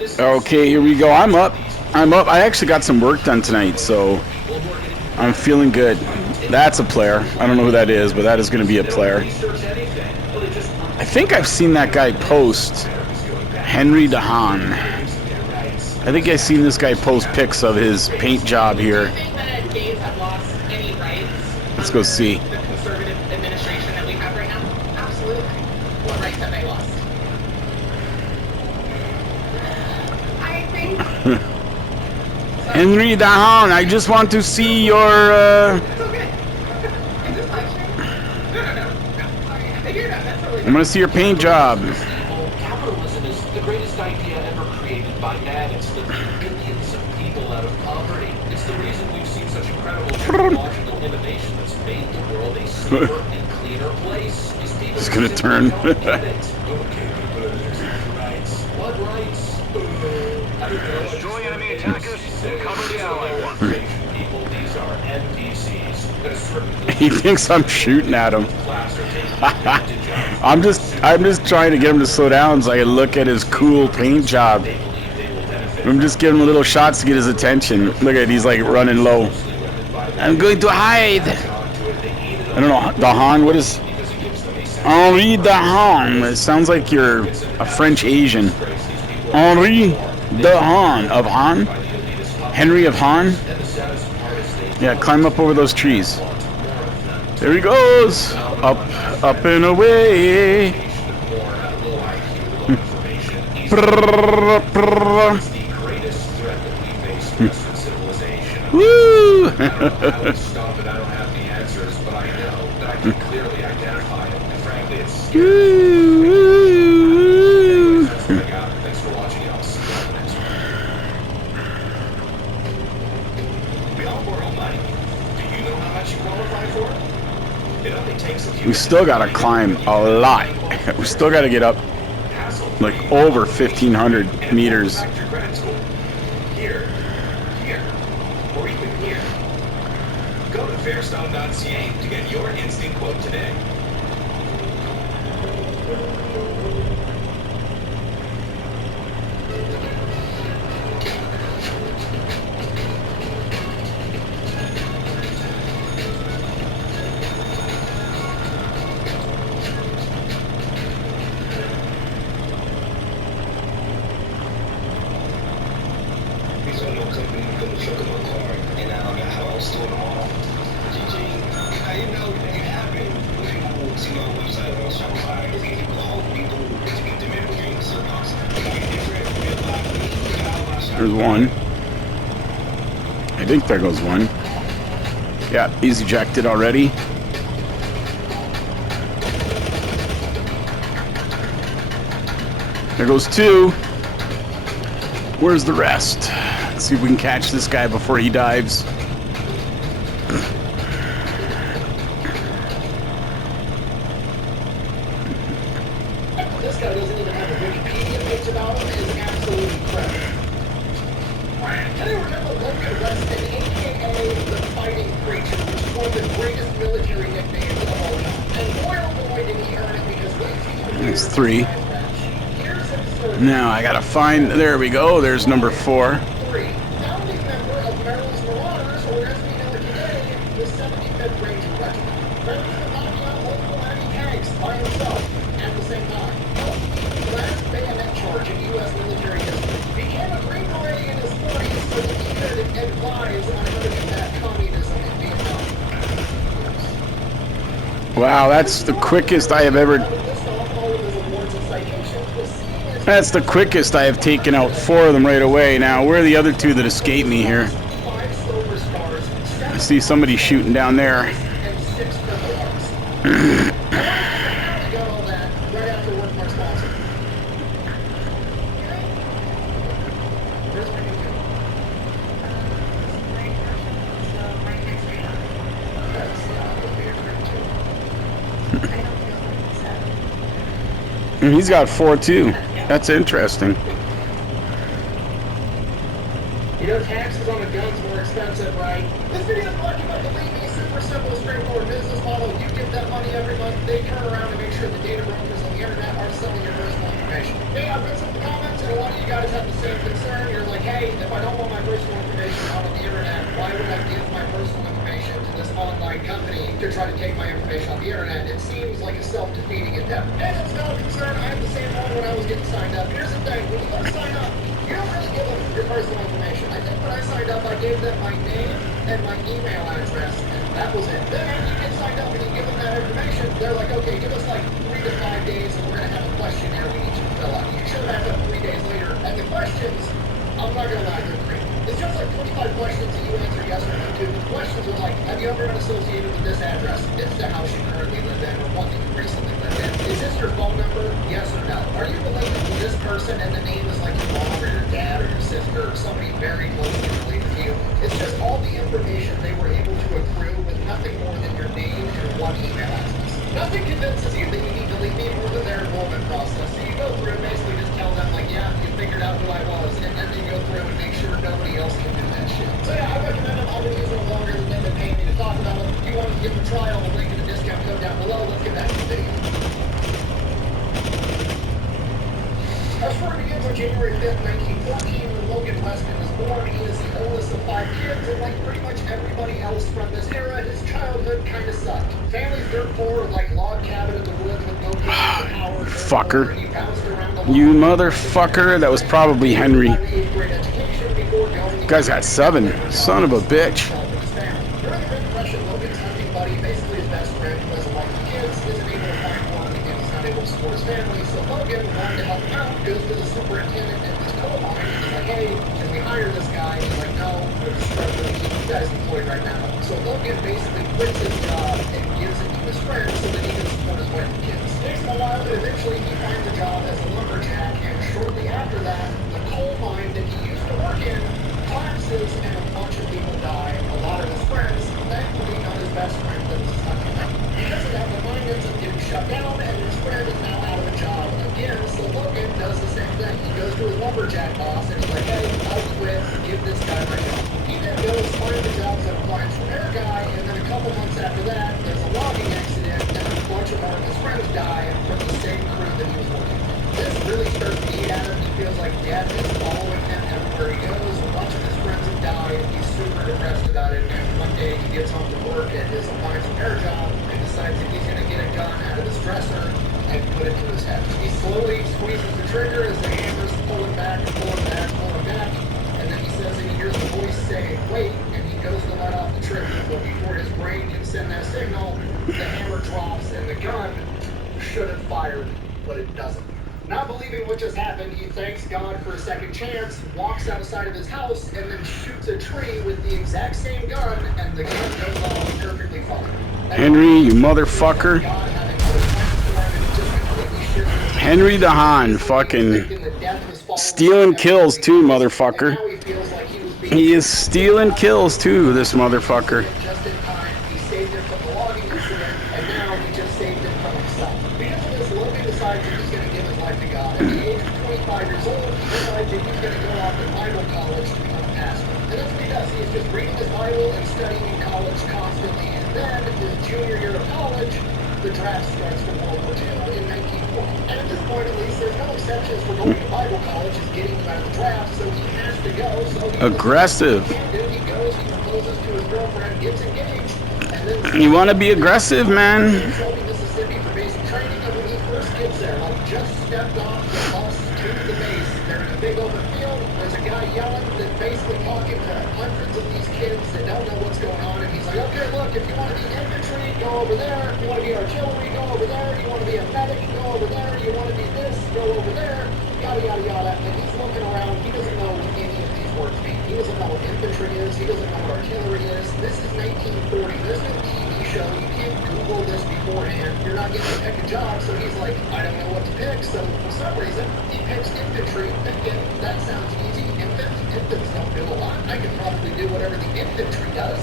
Okay, here we go. I'm up. I'm up. I actually got some work done tonight, so I'm feeling good. That's a player. I don't know who that is, but that is going to be a player. I think I've seen that guy post. Henry DeHaan. I think I've seen this guy post pics of his paint job here. Let's go see. The conservative administration that we have right now? Absolutely. What rights have they lost? I think. Henry DeHaan, I just want to see your. It's okay. Is this live stream? No. Sorry, I figured out. That's really. I'm gonna see your paint job. Capitalism is the greatest idea ever created by man. It's lifted billions of people out of poverty. It's the reason we've seen such incredible technological innovation that's made the world a safer and cleaner place. These people It's gonna turn. don't get it. Okay, but there's rights. What rights? I don't know. Destroy enemy attackers and cover the ally one. People, these are NPCs. He thinks I'm shooting at him. I'm just trying to get him to slow down so I can look at his cool paint job. I'm just giving him little shots to get his attention. Look at it, he's like running low. I'm going to hide. I don't know, DeHaan, what is Henri DeHaan? It sounds like you're a French Asian. Henri DeHaan of Han? Henry of Han? Yeah, climb up over those trees. There he goes. Up and away. Woo! We still gotta climb a lot. We still gotta get up like over 1,500 meters. Here, or even here. Go to fairstone.ca to get your instant quote today. There's one. I think there goes one. Yeah, he's ejected already. There goes two. Where's the rest? Let's see if we can catch this guy before he dives. This guy doesn't even have a Wikipedia page about him. Is absolutely incredible. Can you remember Logan Weston, aka the Fighting Preacher, which is one of the greatest military nicknames of all time? And boy, oh boy, did he earn it because There's three. Now I gotta find. There we go. There's number 4. Founding member of Maryland's Marauders, or as we know it today, the 75th Ranger Regiment. Famous for knocking out multiple enemy tanks by himself at the same time. The last bayonet charge in U.S. military history. Became a Green Beret in his 40s so that he could advise on how to combat communism in Vietnam. Wow, that's the quickest I have ever. That's the quickest I have taken out 4 of them right away. Now, where are the other 2 that escaped me here? I see somebody shooting down there. And he's got 4 too. That's interesting. You know, taxes on the gun's more expensive, right? This video is brought to you by the Levy. Super simple, straightforward business model. You give that money every month. They turn around and make sure the data brokers on the internet aren't selling your personal information. Hey, I've read some of the comments, and a lot of you guys have the same concern. You're like, hey, if I don't want my personal information out on the internet, why would I give my personal information to this online company to try to take my information on the internet? It seems like a self-defeating endeavor. And it's no concern. I had the same one when I was getting signed up. Here's the thing. When you go to sign up, you don't really give them your personal information. I think when I signed up, I gave them my name and my email address, and that was it. Then after you get signed up and you give them that information, they're like, okay, give us like 3 to 5 days, and we're going to have a questionnaire we need you to fill out. You show that up 3 days later, and the questions, I'm not going to lie, they're great. It's just like 25 questions that you answer yes or no to. The questions are like, have you ever been associated with this address? It's the house you currently live in, or one that you recently lived in. Is this your phone number? Yes or no? Are you related to this person, and the name is like your mom, or your dad, or your sister, or somebody very closely related to you? It's just all the information they were able to accrue with nothing more than your name and one email address. Nothing convinces you that you need to leave me more than their enrollment process. So you go through and basically just tell them, like, yeah, you figured out who I was, and then they go through and make sure nobody else can do that shit. So yeah, I recommend them. I've been using them longer than they've been paying me to talk about them. If you want to give them a trial, the link in the discount code down below. Let's get back to the video. Our story begins on January 5th, 1914, when Logan Weston was born. He is the oldest of 5 kids, and like pretty much everybody else from this era, his childhood kind of sucked. Family's dirt poor, like log cabin in the woods with no power. Fucker. He bounced around a lot. You motherfucker. That was probably Henry. Guy's got 7. Son of a bitch. During the Great Depression, Logan's hunting buddy, basically his best friend who has a wife and kids, isn't able to find work and he's not able to support his family. So Logan, wanting to help him out, goes to the superintendent at this coal mine. He's like, hey, can we hire this guy? He's like, no, we're just struggling to keep you guys employed right now. So Logan basically quits his job and gives it to his friend so that he can support his wife and kids. It takes him a while, but eventually he finds a job as a lumberjack, and shortly after that, the coal mine that he used to work in collapses and a bunch of people die. A lot of his friends, thankfully not his best friend, but his second friend. Because of that, the mine ends up getting shut down, and his friend is now out of a job again. So Logan does the same thing. He goes to his lumberjack boss, and he's like, hey, I'll quit, give this guy my job. He then goes, finds a job as an appliance repair guy, and then a couple months after that, there's a logging accident, and a bunch of more of his friends die from the same crew that he was working with. This really starts to eat at him. He feels like death is following him everywhere he goes. A bunch of his friends have died. He's super depressed about it. And one day he gets home to work at his appliance repair job and decides that he's going to get a gun out of his dresser and put it to his head. He slowly squeezes the trigger as the hammer's pulling back, pulling back, pulling back. And then he says that he hears a voice saying, wait, and he goes to let off the trigger. But before his brain can send that signal, the hammer drops and the gun should have fired, but it doesn't. Not believing what just happened, he thanks God for a second chance, walks outside of his house, and then shoots a tree with the exact same gun, and the gun goes off perfectly fine. Henry, you motherfucker. Henry the Han, fucking stealing kills too, motherfucker. He is stealing kills too, this motherfucker. Just in time, he saved him from the logging incident, and now he just saved him from himself. Because of this, Logan decides that he's going to give his life to God. At the age of 25 years old, he decides that he's going to go off to Bible college to become a pastor. And that's what he does. He's just reading his Bible and studying in college constantly. And then, his junior year of college, the draft starts for World War II in 1940. And at this point, at least, there's no exceptions for going to Bible college is getting him out of the draft, so he has to go. So he aggressive. He goes, he proposes to his girlfriend, gets engaged, and then You want to be aggressive, man? Shelby, Mississippi for basic training, and when he first gets there, like just stepped off the bus to the base, they're in a big open field, there's a guy yelling that's basically talking to hundreds of these kids that don't know what's going on, and he's like, okay, look, if you want to be infantry, go over there, if you want to be artillery, go over there, you want to be a medic, go over there, you want to be this, go over there, yada, yada, yada, and he's looking around, he doesn't know what any of these words mean. He doesn't know what infantry is, he doesn't know what artillery is. This is 1940, this is a TV show, you can't Google this beforehand, you're not getting to pick a job, so he's like, I don't know what to pick, so for some reason, he picks infantry, thinking, that sounds easy, infants don't do a lot, I can probably do whatever the infantry does.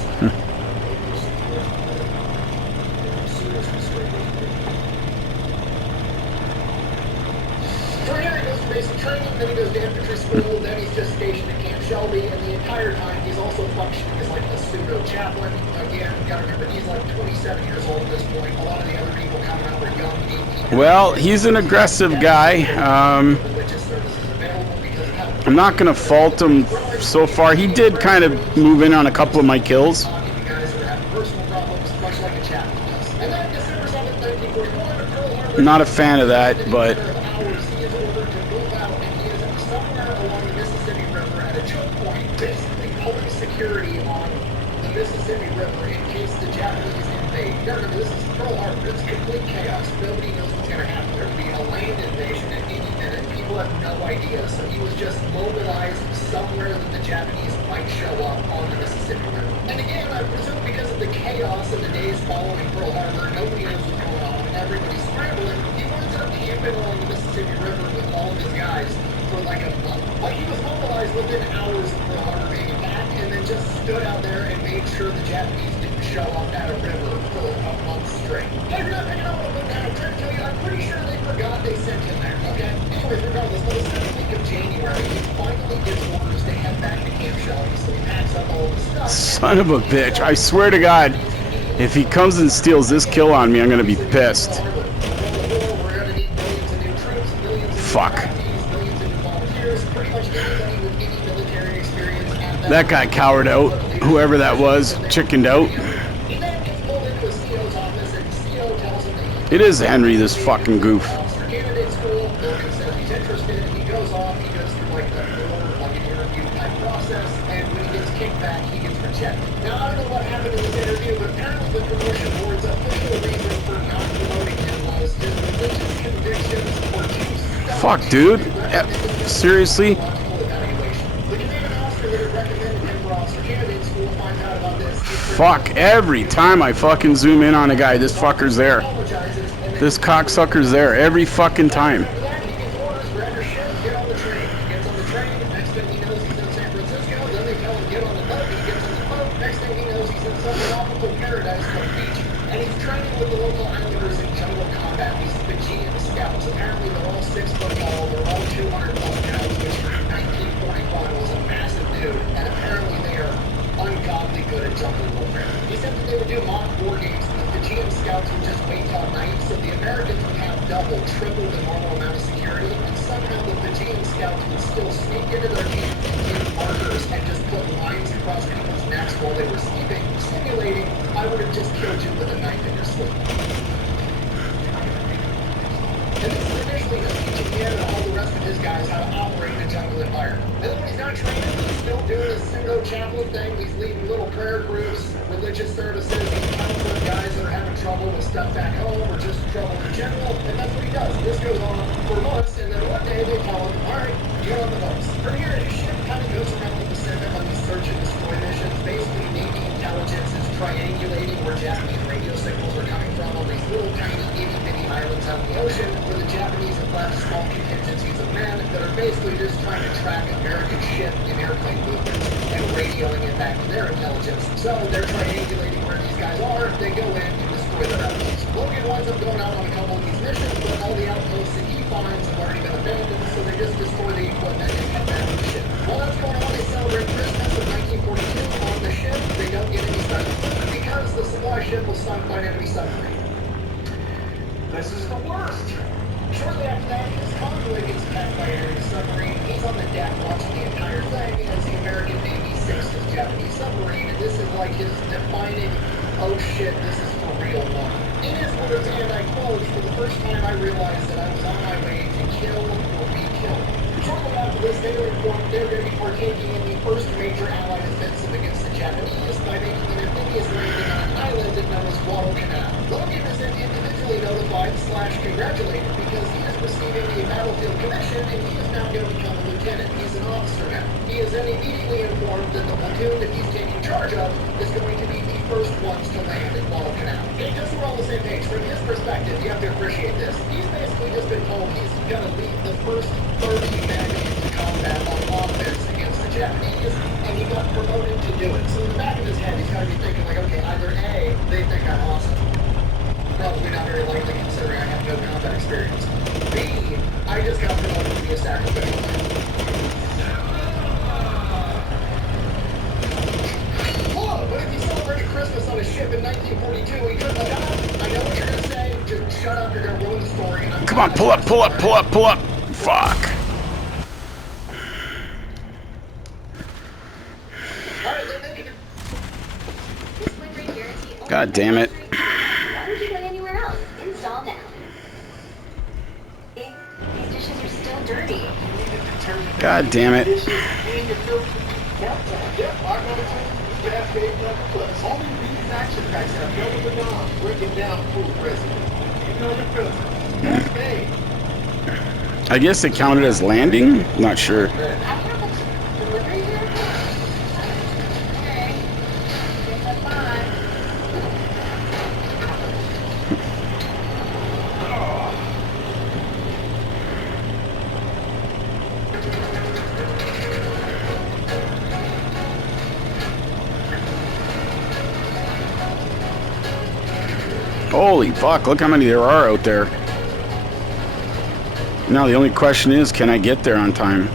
So here he goes to basic training, then he goes to infantry school, then he's just stationed at Camp Shelby, and the entire time he's also functioning as like a pseudo-chaplain. Again, you gotta remember, he's like 27 years old at this point. A lot of the other people coming out are young, 18. Well, he's an aggressive guy. Religious services available because of how I'm not going to fault him so far. He did kind of move in on a couple of my kills. You guys are having personal problems, much like a chap does. And then December 7th, 1941, Pearl Harbor. Not a fan of that, but Hours, he is ordered to move out, and he is somewhere along the Mississippi River at a choke point, basically holding security on the Mississippi River in case the Japanese invade. Remember, this is Pearl Harbor. It's complete chaos. Nobody knows what's going to happen. There could be a land invasion at any minute. People have no idea. So he was just mobilized somewhere that the Japanese might show up on the Mississippi River. And again, I presume because of the chaos in the days following Pearl Harbor, nobody knows what's going on. Everybody's scrambling. He winds up camping along the Mississippi River with all of his guys for like a month. Like he was mobilized within hours of Pearl Harbor being attacked, and then just stood out there and made sure the Japanese didn't show up at a river for a month straight. Hey, you're not picking up what I'm putting down. I'm trying to tell you, I'm pretty sure they forgot they sent him there, okay? Anyways, regardless, by the 7th week of January, he finally gets orders to head back to Camp Shelby, so he packs up all the stuff. son of a bitch. I swear to God, if he comes and steals this kill on me, I'm going to be pissed. Fuck. That guy cowered out. Whoever that was, chickened out. It is Henry, this fucking goof. Now, I don't know what happened in this interview, but apparently the promotion board's official reason for not promoting him was his religious convictions were too Fuck, dude. Seriously? The commanding officer that had recommended him for officer candidate school finds out about this. Fuck, every time I fucking zoom in on a guy, this fucker's there. This cocksucker's there every fucking time. After that, he gets orders, grab your shit, get on the train. He gets on the train, next thing he knows he's in San Francisco, then they tell him get on the boat, he gets on the boat, next thing he knows he's in some tropical paradise called beach, and he's training with the local islanders in jungle combat, these Fijian scouts. Apparently they're all 6 foot tall, they're all 200 plus pounds, which in 1941 was a massive dude, and apparently they are ungodly good at jungle warfare. He said that they would do mock war games, and the Fijian scouts would just wait till night, so the Americans would have double, triple the normal amount of security, and somehow the Fijian scouts would still sneak into their camp and take markers and just put lines across people's necks while they were sleeping, simulating, I would have just killed you with a knife in your sleep. And this is initially just teaching him and all the rest of his guys how to operate in a jungle environment. And then when he's not training, he's still doing his pseudo-chaplain thing. He's leading little prayer groups, religious services. He's counseling guys that are having trouble with stuff back home or just trouble in general. And that's what he does. This goes on for months, and then one day they tell him, all right, get on the boats. From here, his ship kind of goes around the Pacific on these search and destroy missions. Basically, Navy intelligence is triangulating where Japanese radio signals are coming from on these little tiny itty-bitty islands out in the ocean, where the Japanese have left small contingencies of men that are basically just trying to track American ship and airplane movements and radioing it back to their intelligence. So they're triangulating where these guys are, they go in and destroy their outposts. Logan winds up going out on a couple of these missions, but all the outposts that he finds have already been abandoned, so they just destroy the equipment and head back to the ship. While that's going on, they celebrate Christmas of 1942 on the ship. They don't get any special food because the supply ship was sunk by an enemy submarine. This is the worst. Shortly after that, his convoy gets attacked by an enemy submarine. He's on the deck watching the entire thing as the American Navy sinks his Japanese submarine, and this is like his defining, oh shit, this is for real moment. In his words, and I quote, for the first time I realized that I was on my way to kill or be killed. Shortly after this, they were informed they're going to be partaking in the first major Allied offensive against the Japanese by making an amphibious landing on an island known as Guadalcanal. Logan is then individually notified / congratulated because he is receiving a battlefield commission and he is now going to become a lieutenant. He's an officer now. He is then immediately informed that the platoon that he's taking charge of is going to be the first ones to land at Guadalcanal. And just so we're on the same page, from his perspective, you have to appreciate this. He's basically just been told he's going to lead the first 30 men into combat on offense against the Japanese, and he got promoted to do it. So in the back of his head, he's got to be thinking like, okay, either A, they think I'm awesome. Probably not very likely considering I have no combat experience. B, I just got promoted to be a sacrificial lamb. But if he celebrated Christmas on a ship in 1942, he couldn't have done it. I know what you're going to say. Just shut up. You're going to ruin the story. And Come on, pull up, pull up, pull up, pull up. Fuck. God damn it. Why would you go anywhere else? Install now. These dishes are still dirty. God damn it. Yep, I'm going to cascade number plus. Only these action packs have never been on. Breaking down food residue. Even on your filter. Cascade. I guess it counted as landing? Not sure. I have a delivery here? Okay. Guess I'm fine. Holy fuck, look how many there are out there. Now the only question is, can I get there on time?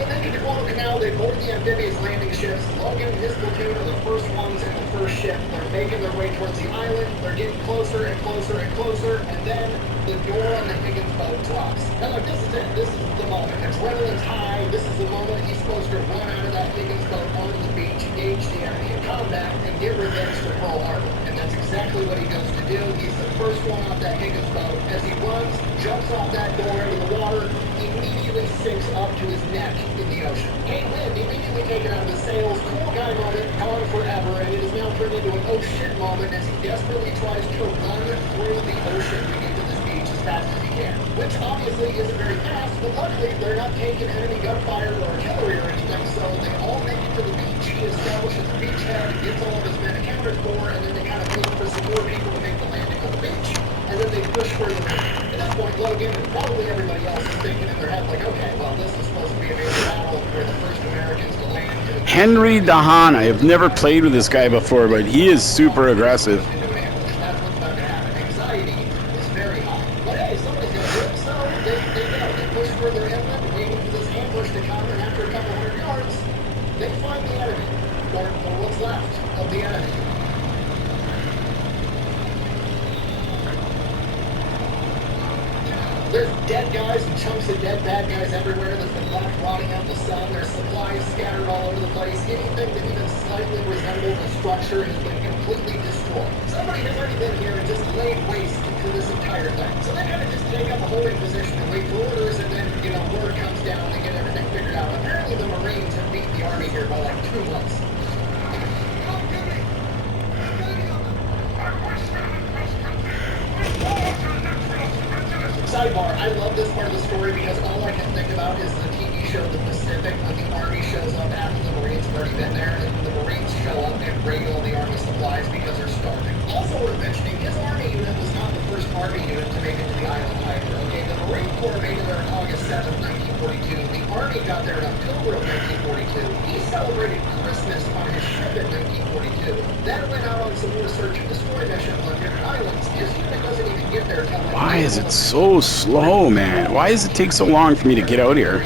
And then in the Guadalcanal, they board the amphibious landing ships. Logan and his platoon are the first ones in the first ship. They're making their way towards the island. They're getting closer and closer and closer, and then the door on the Higgins boat drops. Now, look, this is it. This is the moment. Adrenaline's high. This is the moment he's supposed to run out of that Higgins boat onto the beach, engage the enemy in combat, and get revenge for Pearl Harbor. And that's exactly what he goes to do. He's the first one off that Higgins boat. As he runs, jumps off that door into the water, immediately sinks up to his neck in the ocean. Kate Wind immediately taken out of his sails. Cool guy moment, gone forever, and it is now turned into an oh shit moment as he desperately tries to run through the ocean to get to this beach as fast as he can. Which obviously isn't very fast, but luckily they're not taking enemy gunfire or artillery or anything, so they all make it to the beach. He establishes a beachhead, gets all of his men accounted for, and then they kind of wait for some more people to make the landing on the beach. And then they push further in. At this point, Logan and probably everybody else is thinking in their head, like, okay, well, this is supposed to be a major battle. We're the first Americans to land. Henry Dahan. I have never played with this guy before, but he is super aggressive. Into an ambush. That's what's about to happen. Anxiety is very high. But hey, somebody's going to do it, so they go. They push further inland, waiting for this ambush to come, and after a couple hundred yards, they find the enemy, or what's left of the enemy. There's dead guys and chunks of dead bad guys everywhere that's been left rotting out in the sun. There's supplies scattered all over the place. Anything that even slightly resembles a structure has been completely destroyed. Somebody has already been here and just laid waste to this entire thing. So they kind of just take up a holding position and wait for orders, and then, word comes down and they get everything figured out. Apparently the Marines have beat the Army here by like 2 months. Sidebar, I love this part of the story because all I can think about is the TV show The Pacific when the Army shows up after the Marines have already been there, and the Marines show up and raid all the Army supplies because they're starving. Also worth mentioning, his Army unit was not the first Army unit to make it to the island either, okay? The Marine Corps made it there on August 7th, 1942. The Army got there in October of 1942. He celebrated Christmas on his ship in 1942. Then went out on some more search and destroy missions on different islands. His unit doesn't even get there till like Why is it so slow, man? Why does it take so long for me to get out here?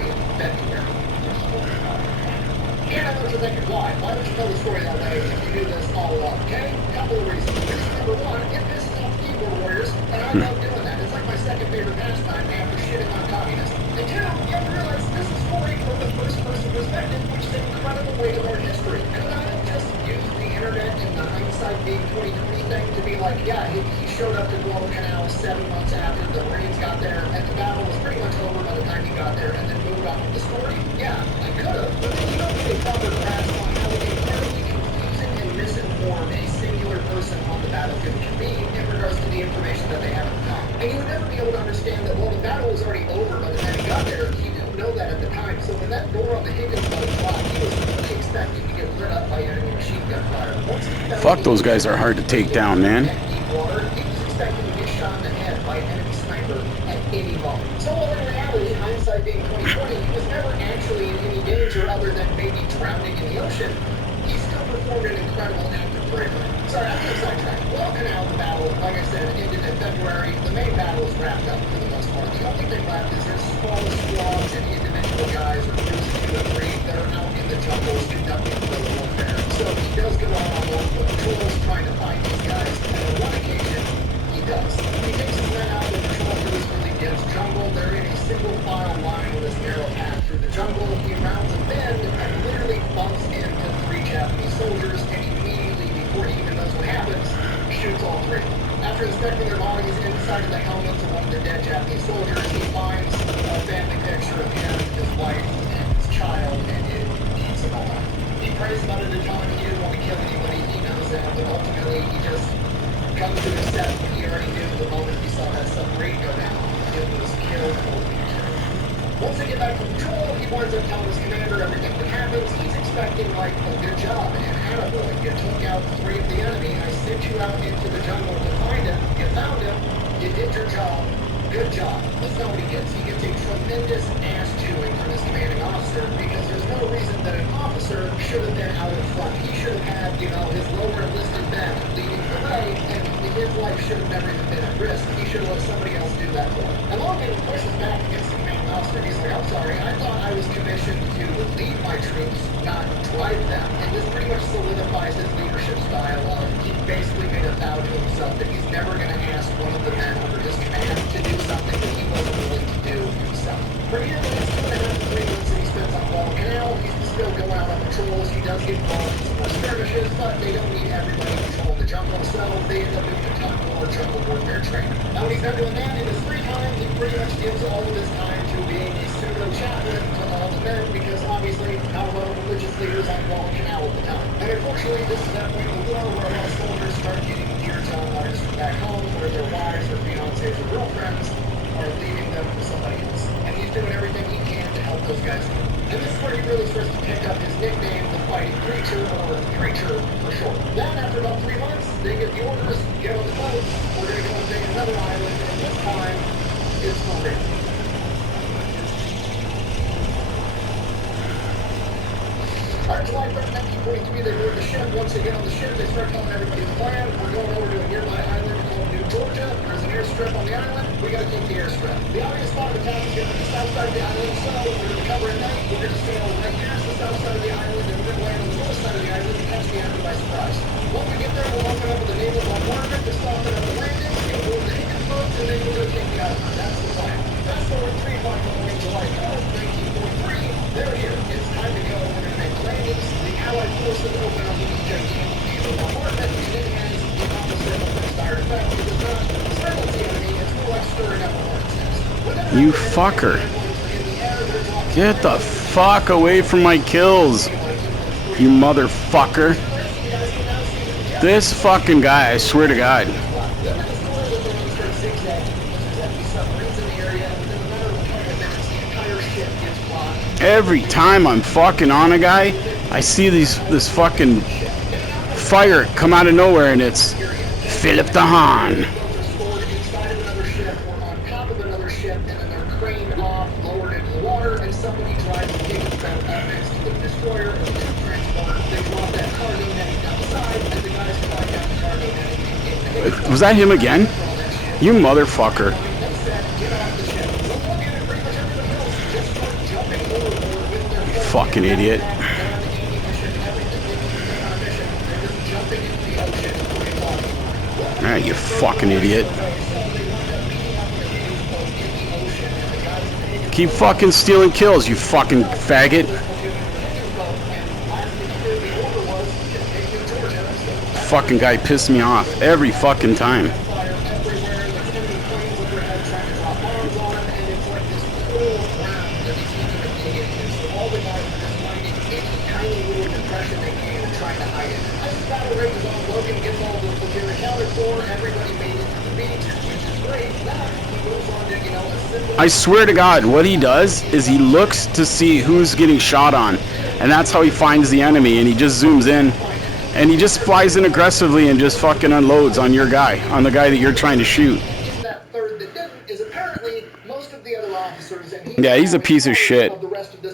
And I know what you're thinking, why? Why would you tell the story that way if you knew this all along, okay? Couple of reasons. Reason number one, it pisses off keyboard warriors, and I love doing that. It's like my second favorite pastime after shitting on communists. And two, you have to realize this is story from the first person perspective, which is an incredible way to learn history. And I don't just use the internet and the hindsight being 2020 thing to be like, yeah, he showed up to Guadalcanal 7 months after the Marines got there, and the battle was pretty much over by the time he got there, and then moved on with the story. Yeah, I could have, but then you don't get a proper grasp on how incredibly confusing and misinformed a singular person on the battlefield can be in regards to the information that they have in common. And you would never be able to understand that, well, the battle was already over by the time he got there. He didn't know that at the time, so when that door on the Higgins boat dropped, he was really expecting to get lit up by enemy machine gun fire. Once he found Fuck, those guys are hard to take down, man. Water, he was expecting to get shot in the head by an enemy sniper at any moment. So while in reality, hindsight being 2020, he was never actually in any danger other than maybe drowning in the ocean. He still performed an incredible act of bravery. Sorry, I'm getting sidetracked. Guadalcanal, the battle, like I said, ended in February. The main battle is wrapped up for the most part. The only thing left is there's small squads and individual guys or groups of 2 or 3 that are out in the jungles conducting guerrilla jungle. They're in a single file line with this narrow path through the jungle. He rounds a bend and literally bumps into 3 Japanese soldiers, and immediately, before he even knows what happens, shoots all 3. After inspecting their bodies inside of the helmets of one of the dead Japanese soldiers, he finds a family picture of him, his wife, and his child, and it eats him all up. He prays about it a ton. He didn't want to kill anybody. He knows that, but ultimately he just comes to accept what he already knew the moment he saw that submarine go down. It was killed for the future. Once they get back to patrol, he winds up telling his commander everything that happens. He's expecting, like, a good job, and attaboy. You took out 3 of the enemy. I sent you out into the jungle to find him. You found him. You did your job. Good job. That's not what he gets. He gets a tremendous ass chewing from his commanding officer because there's no reason that an officer should have been out in front. He should have had, his lower enlisted men leading the way, and his life should have never even been at risk. He should have let somebody else do that for him. And Logan pushes back against the commanding officer. He's like, I'm sorry, I thought I was commissioned to lead my troops, not drive them. And this pretty much solidifies his leadership style of he basically made a vow to himself that he's never going to ask one of the men under his command to do something that he wasn't willing to do himself. For here, the next 2.5 to 3 months that he spends on Guadalcanal, he's still going out on patrols. He does get involved in some more skirmishes, but they don't need everybody patrolling the jungle, so they end up doing a ton more jungle warfare training. Now, when he's not doing that in his free time, he pretty much gives all of his time to being a pseudo chaplain to all the men, because obviously not a lot of religious leaders on Guadalcanal at the time. And unfortunately, this is that point in the war where a lot of soldiers start getting tear-tone letters from back home, where their wives or fiancés or girlfriends are leaving them for somebody else. And he's doing everything he can to help those guys out. And this is where he really starts to pick up his nickname, the Fighting Preacher, or Preacher for short. Then, after about 3 months, they get the orders, get on the boat, we're going to go invade another island, and this time, it's for real. Alright, July 1st, 1943, they board the ship. Once they get on the ship, they start telling everybody the plan. We're going over to a nearby island called New Georgia. There's an airstrip on the island. We gotta take the airstrip. The obvious spot of attack is going to be the south side of the island, so we're going to cover at night. We're going to sail right past the south side of the island, and we're going to land on the north side of the island and catch the enemy by surprise. Once we get there, we'll open up with the naval bombardment to stop it at the landing, we'll board the Higgins boats, and then we're going to take the island. That's the plan. Fast forward 3 o'clock in the morning, July 12th, 1943. They're here. It's time to go. We're going to make landings. The Allied forces open up with these gigantic naval bombardment, and it has the opposite of the desired effect. It does not silence the enemy. It's more like stirring up a hornet's nest. You fucker. Get the fuck away from my kills, you motherfucker. This fucking guy, I swear to God. Every time I'm fucking on a guy, I see this fucking fire come out of nowhere, and it's Philip the Han. Was that him again? You motherfucker. Fucking idiot. Ah, you fucking idiot. Keep fucking stealing kills, you fucking faggot. Fucking guy pissed me off every fucking time. I swear to God, what he does is he looks to see who's getting shot on, and that's how he finds the enemy, and he just zooms in, and he just flies in aggressively and just fucking unloads on your guy, on the guy that you're trying to shoot. That third that didn't is apparently most of the other officers, and Yeah, he's a piece of shit. The rest of this